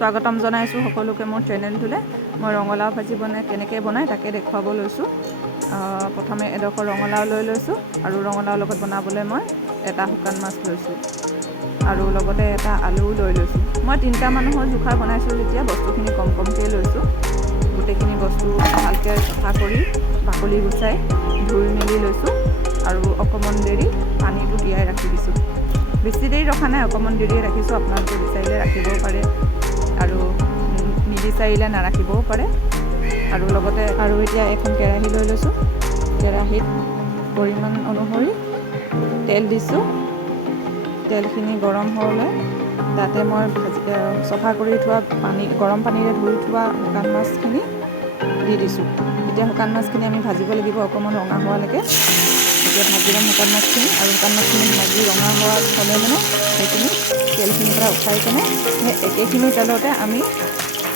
স্বাগতম জনাইছোঁ সকলোকে মোৰ চেনেলটোলৈ। মই ৰঙালাও ভাজি কেনেকৈ বনাই তাকে দেখুৱাব লৈছোঁ। প্ৰথমে এডোখৰ ৰঙালাও লৈ লৈছোঁ আৰু ৰঙালাওৰ লগত বনাবলৈ মই এটা শুকান মাছ লৈছোঁ আৰু লগতে এটা আলুও লৈ লৈছোঁ। মই 3টা মানুহৰ জোখাৰ বনাইছোঁ যেতিয়া বস্তুখিনি কম কমকৈ লৈছোঁ। গোটেইখিনি বস্তু ভালকৈ চফা কৰি বাকলি গুচাই ধুই মেলি লৈছোঁ আৰু অকণমান দেৰি পানীটো তিয়াই ৰাখি দিছোঁ। বেছি দেৰি ৰখা নাই, অকণমান দেৰিয়ে ৰাখিছোঁ। আপোনালোকে বিচাৰিলে ৰাখিবও পাৰে আৰু নিবিচাৰিলে নাৰাখিবও পাৰে। আৰু লগতে এতিয়া এখন কেৰাহী লৈ লৈছোঁ। কেৰাহীত পৰিমাণ অনুসৰি তেল দিছোঁ। তেলখিনি গৰম হ'লে তাতে মই চফা কৰি থোৱা গৰম পানীৰে ধুই থোৱা শুকান মাছখিনি দি দিছোঁ। এতিয়া শুকান মাছখিনি আমি ভাজিব লাগিব অকণমান ৰঙা হোৱালৈকে। এতিয়া ভাজি ল'ম শুকান মাছখিনি আৰু শুকান মাছখিনি ভাজি ৰঙা হোৱা হ'লে মানে সেইখিনি তেলখিনিৰ পৰা উঠাই কেনে সেই একেখিনি তেলতে আমি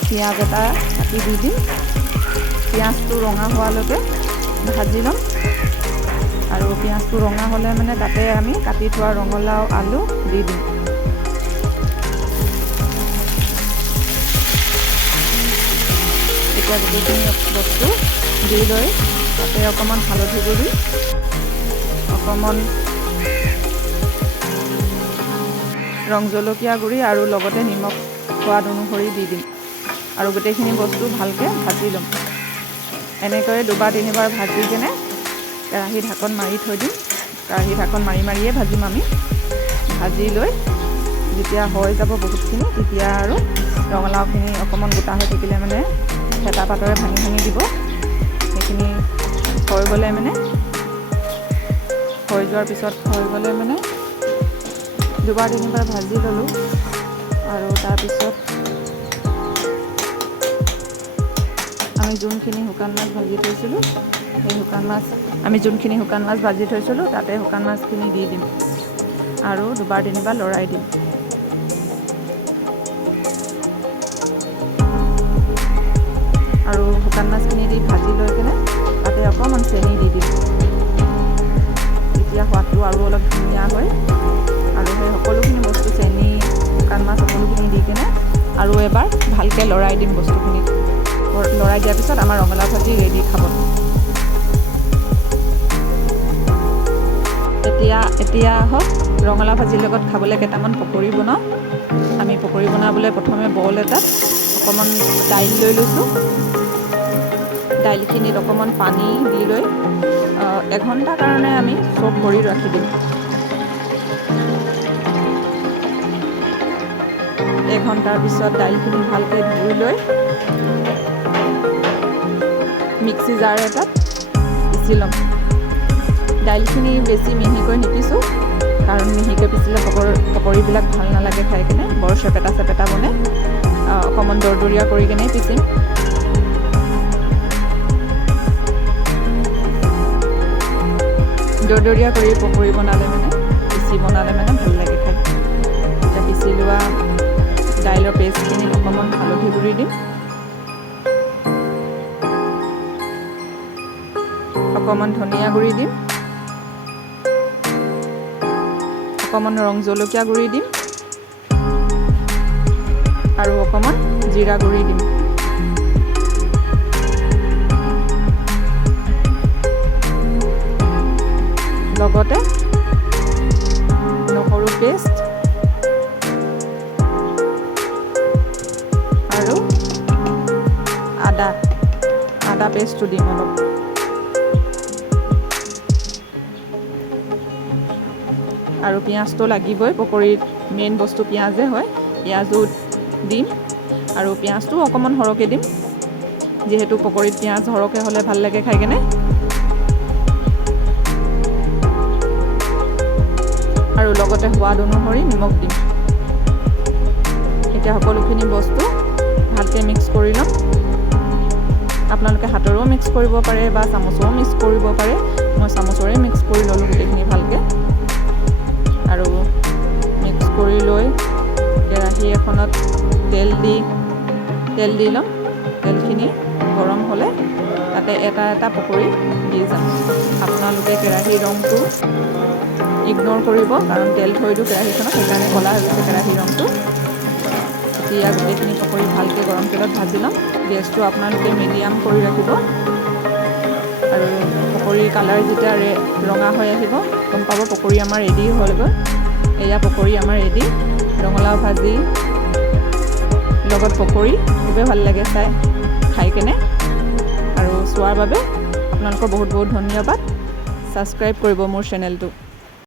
পিঁয়াজ এটা কাটি দি দিম। পিঁয়াজটো ৰঙা হোৱালৈকে ভাজি ল'ম আৰু পিঁয়াজটো ৰঙা হ'লে মানে তাতে আমি কাটি থোৱা ৰঙালাও আলু দি দিম। এতিয়া গোটেইখিনি বস্তু দি লৈ তাতে অকণমান হালধি গুড়ি, অকণমান ৰং জলকীয়া গুড়ি আৰু লগতে নিমখ সোৱাদ অনুসৰি দি দিম আৰু গোটেইখিনি বস্তু ভালকৈ ভাজি ল'ম। এনেকৈয়ে 2-3বাৰ ভাজি কেনে কেৰাহী ঢাকন মাৰি থৈ দিম। কেৰাহী ঢাকন মাৰিয়ে ভাজিম আমি। ভাজি লৈ যেতিয়া হৈ যাব বহুতখিনি, তেতিয়া আৰু ৰঙালাওখিনি অকণমান গোটা হৈ থাকিলে মানে হেতা পাতেৰে ভাঙি দিব। সেইখিনি হৈ গ'লে মানে হৈ যোৱাৰ পিছত হৈ গ'লে মানে 2-3বাৰ ভাজি ল'লোঁ আৰু তাৰপিছত আমি যোনখিনি শুকান মাছ ভাজি থৈছিলোঁ তাতে শুকান মাছখিনি দি দিম আৰু 2-3বাৰ লৰাই দিম। আৰু শুকান মাছখিনি দি ভাজি লৈ কেনে তাতে অকণমান চেনি দি দিম। তেতিয়া সোৱাদটো আৰু অলপ ধুনীয়া হয় আৰু সেই সকলোখিনি বস্তু চেনি, শুকান মাছ সকলোখিনি দি কেনে আৰু এবাৰ ভালকৈ লৰাই দিম বস্তুখিনি। লৰাই দিয়াৰ পিছত আমাৰ ৰঙালাও ভাজি ৰেডি খাব। এতিয়া আহক ৰঙালাও ভাজিৰ লগত খাবলৈ কেইটামান পকৰি বনাওঁ। আমি পকৰি বনাবলৈ প্ৰথমে বল এটাত অকণমান দাইল লৈ লৈছোঁ। দাইলখিনিত অকণমান পানী দি লৈ 1 ঘণ্টাৰ কাৰণে আমি চ'ক কৰি ৰাখি দিম। 1 ঘণ্টাৰ পিছত দাইলখিনি ভালকৈ ধুই লৈ মিক্সি জাৰ এটাত পিচি ল'ম। দাইলখিনি বেছি মিহিকৈ নিপিছোঁ, কাৰণ মিহিকৈ পিচিলে পকৰিবিলাক ভাল নালাগে খাই কেনে, বৰ চেপেটা বনে। অকণমান দৰদৰীয়া কৰি কেনে পিচিম। দৰদৰীয়া কৰি পকৰি বনালে মানে পিচি বনালে মানে ভাল লাগে খাই। এতিয়া পিচি লোৱা দাইলৰ পেষ্টখিনিত অকণমান হালধি গুড়ি দিম, অকণমান ধনিয়া গুড়ি দিম, অকণমান ৰং জলকীয়া গুড়ি দিম আৰু অকণমান জিৰা গুড়ি দিম। লগতে নহৰু পেষ্ট আৰু আদা পেষ্টটো দিম অলপ। আৰু পিঁয়াজটো লাগিবই, পকৰিত মেইন বস্তু পিঁয়াজে হয়। পিঁয়াজো দিম আৰু পিঁয়াজটো অকণমান সৰহকৈ দিম, যিহেতু পকৰিত পিঁয়াজ সৰহকৈ হ'লে ভাল লাগে খাই কেনে। আৰু লগতে সোৱাদ অনুসৰি নিমখ দিম। এতিয়া সকলোখিনি বস্তু ভালকৈ মিক্স কৰি ল'ম। আপোনালোকে হাতেৰেও মিক্স কৰিব পাৰে বা চামুচেও মিক্স কৰিব পাৰে। মই চামুচৰে মিক্স কৰি ল'লোঁ গোটেইখিনি ভালকৈ। আৰু মিক্স কৰি লৈ কেৰাহী এখনত তেল দি ল'ম। তেলখিনি গৰম হ'লে তাতে এটা পকৰি দি যাম। আপোনালোকে কেৰাহীৰ ৰংটো ইগন'ৰ কৰিব, কাৰণ তেল থৈ দিওঁ কেৰাহীখনত, সেইকাৰণে ক'লা হৈ গৈছে কেৰাহীৰ ৰংটো। দিয়া গোটেইখিনি পকৰি ভালকৈ গৰম তেলত ভাজি ল'ম। গেছটো আপোনালোকে মিডিয়াম কৰি ৰাখিব। আৰু পকৰিৰ কালাৰ যেতিয়া ৰঙা হৈ আহিব গম পাব পকৰি আমাৰ ৰেডি হৈ গ'ল। এয়া পকৰি আমাৰ ৰেডি। ৰঙালাও ভাজি লগত পকৰি খুবেই ভাল লাগে খাই কেনে। আৰু চোৱাৰ বাবে আপোনালোকৰ বহুত বহুত ধন্যবাদ। ছাবস্ক্ৰাইব কৰিব মোৰ চেনেলটো।